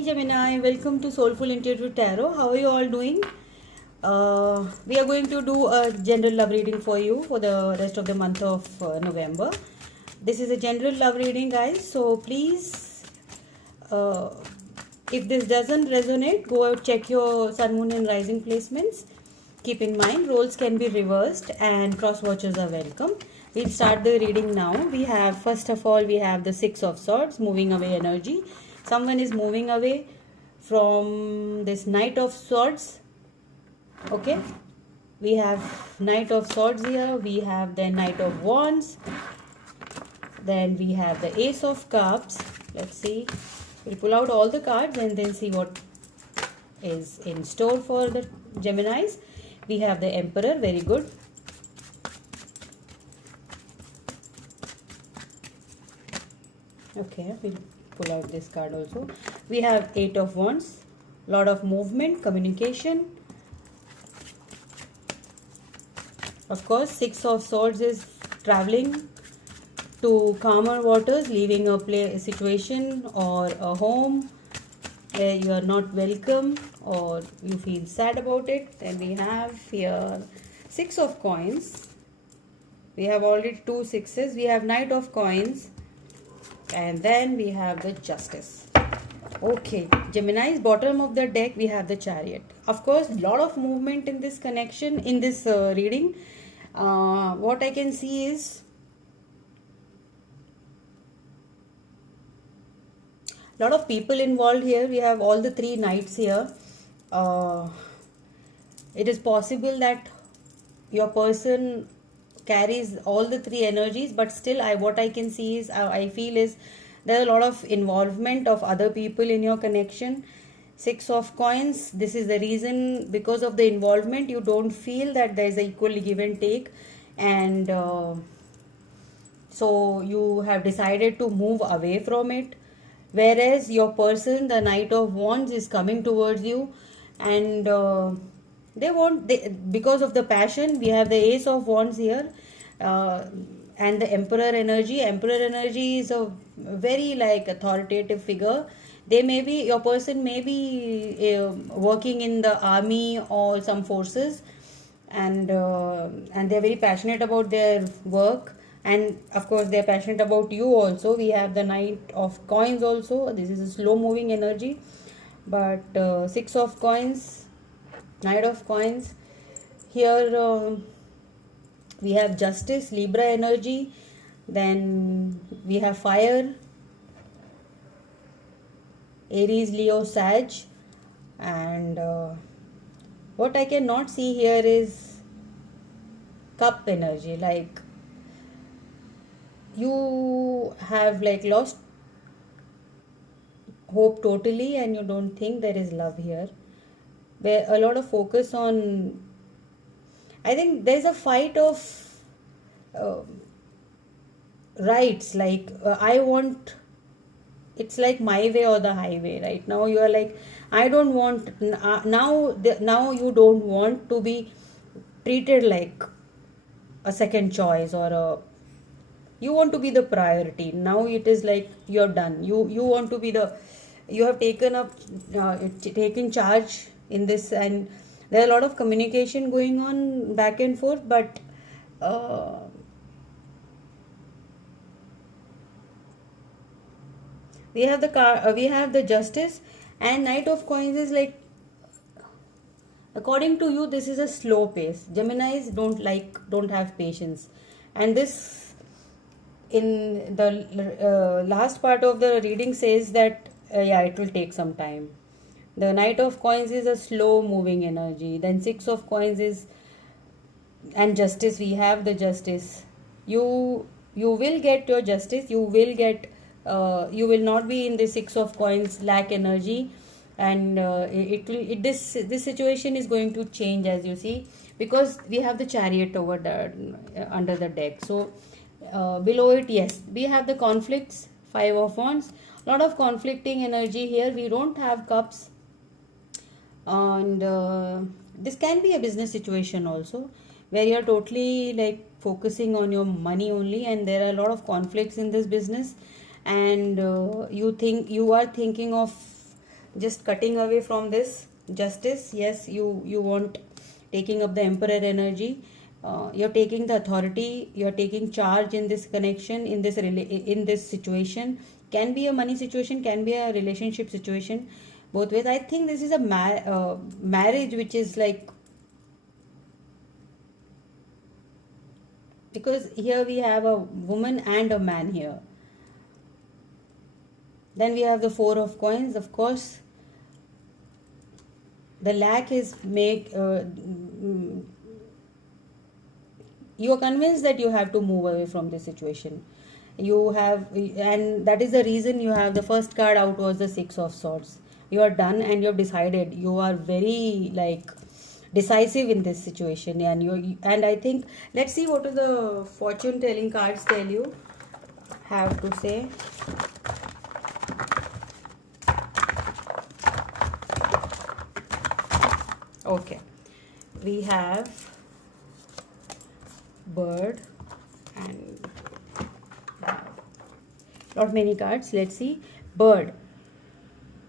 Hey Gemini, welcome to Soulful Intuitive Tarot. How are you all doing? We are going to do a general love reading for you for the rest of the month of November. This is a general love reading, guys. So please, uh, if this doesn't resonate, go out, check your sun, moon, and rising placements. Keep in mind, roles can be reversed and cross watchers are welcome. We'll start the reading now. We have, first of all, we have the Six of Swords, moving away energy. Someone is moving away from this Knight of Swords. Okay, we have Knight of Swords here. We have the Knight of Wands. Then we have the Ace of Cups. Let's see. We'll pull out all the cards and then see what is in store for the Geminis. We have the Emperor. Very good. Okay, we'll pull out this card also. We have Eight of Wands. Lot of movement, communication. Of course, Six of Swords is traveling to calmer waters, leaving a situation or a home where you are not welcome or you feel sad about it. Then we have here Six of Coins. We have already two sixes. We have Knight of Coins. And then we have the Justice. Okay, Gemini's bottom of the deck, we have the Chariot. Of course, lot of movement in this connection, in this reading. What I can see is lot of people involved here. We have all the three knights here. It is possible that your person carries all the three energies, but still what I can see is, I feel is there are a lot of involvement of other people in your connection. Six of Coins, this is the reason, because of the involvement you don't feel that there is an equal give and take, and so you have decided to move away from it, whereas your person, the Knight of Wands, is coming towards you, and because of the passion. We have the Ace of Wands here, and the Emperor energy. Emperor energy is a very like authoritative figure. Your person may be working in the army or some forces, and they're very passionate about their work, and of course they're passionate about you also. We have the Knight of Coins also. This is a slow moving energy, but Six of Coins, Knight of Coins here. We have Justice, Libra energy. Then we have Fire, Aries, Leo, Sag. And what I cannot see here is Cup energy. Like you have like lost hope totally, and you don't think there is love here. Where a lot of focus on, I think there's a fight of rights. Like I want, it's like my way or the highway. Right now you are like, I don't want now you don't want to be treated like a second choice, or you want to be the priority. Now it is like you're done. You want to be you have taken charge in this, and there are a lot of communication going on back and forth, but we have we have the Justice, and Knight of Coins is like, according to you, this is a slow pace. Geminis don't have patience, and this in the last part of the reading says that yeah, it will take some time. The Knight of Coins is a slow moving energy. Then Six of Coins is, and Justice, we have the Justice. You will get your justice. You will get you will not be in the Six of Coins lack energy, and this situation is going to change, as you see, because we have the Chariot over under the deck. So below it, yes, we have the conflicts. Five of Wands, lot of conflicting energy here. We don't have Cups, and this can be a business situation also, where you're totally like focusing on your money only, and there are a lot of conflicts in this business, and you are thinking of just cutting away from this. Justice, yes, you want taking up the emperor energy. You're taking the authority, you're taking charge in this connection, in in this situation. Can be a money situation, can be a relationship situation, both ways. I think this is a marriage which is like, because here we have a woman and a man here. Then we have the four of coins. Of course, the lack is you are convinced that you have to move away from this situation. You have, and that is the reason you have the first card out was the Six of Swords. You are done and you have decided. You are very like decisive in this situation, and I think, let's see what do the fortune telling cards tell you, have to say. Okay, we have bird and not many cards. Let's see. Bird,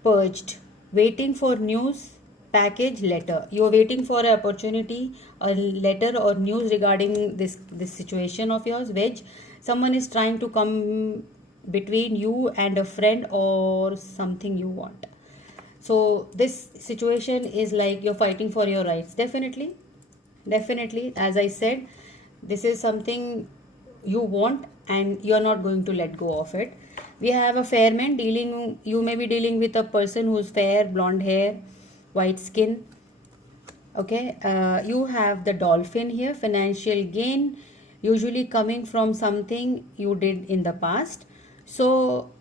purged, waiting for news, package, letter. You are waiting for an opportunity, a letter or news regarding this situation of yours. Wedge, someone is trying to come between you and a friend or something you want. So this situation is like you're fighting for your rights. Definitely, as I said, this is something you want and you're not going to let go of it. We have a fair man dealing, you may be dealing with a person who's fair, blonde hair, white skin. Okay, you have the dolphin here, financial gain, usually coming from something you did in the past. So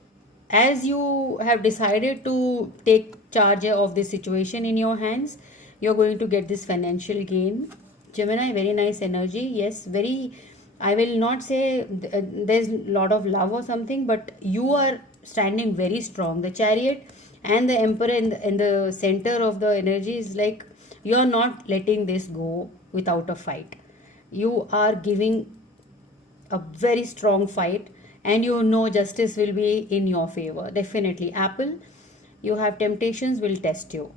as you have decided to take charge of this situation in your hands, you're going to get this financial gain. Gemini, very nice energy. Yes, very, I will not say there's a lot of love or something, but you are standing very strong. The chariot and the emperor in the center of the energy is like you are not letting this go without a fight. You are giving a very strong fight, and you know justice will be in your favor. Definitely. Apple, you have temptations will test you.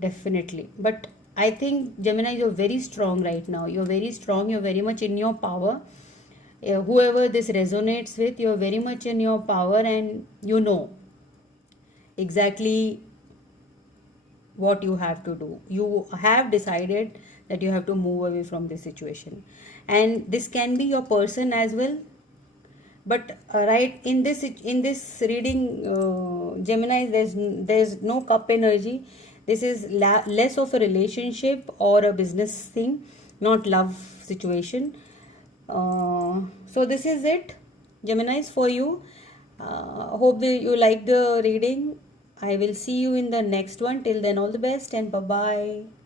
Definitely. But I think Gemini, you're very strong right now. You're very strong. You're very much in your power. Whoever this resonates with, you're very much in your power, and you know exactly what you have to do. You have decided that you have to move away from this situation, and this can be your person as well. But right in this reading, Gemini, there's no cup energy. This is less of a relationship or a business thing, not love situation. So this is it, Geminis, for you. Hope that you like the reading. I will see you in the next one. Till then, all the best and bye bye.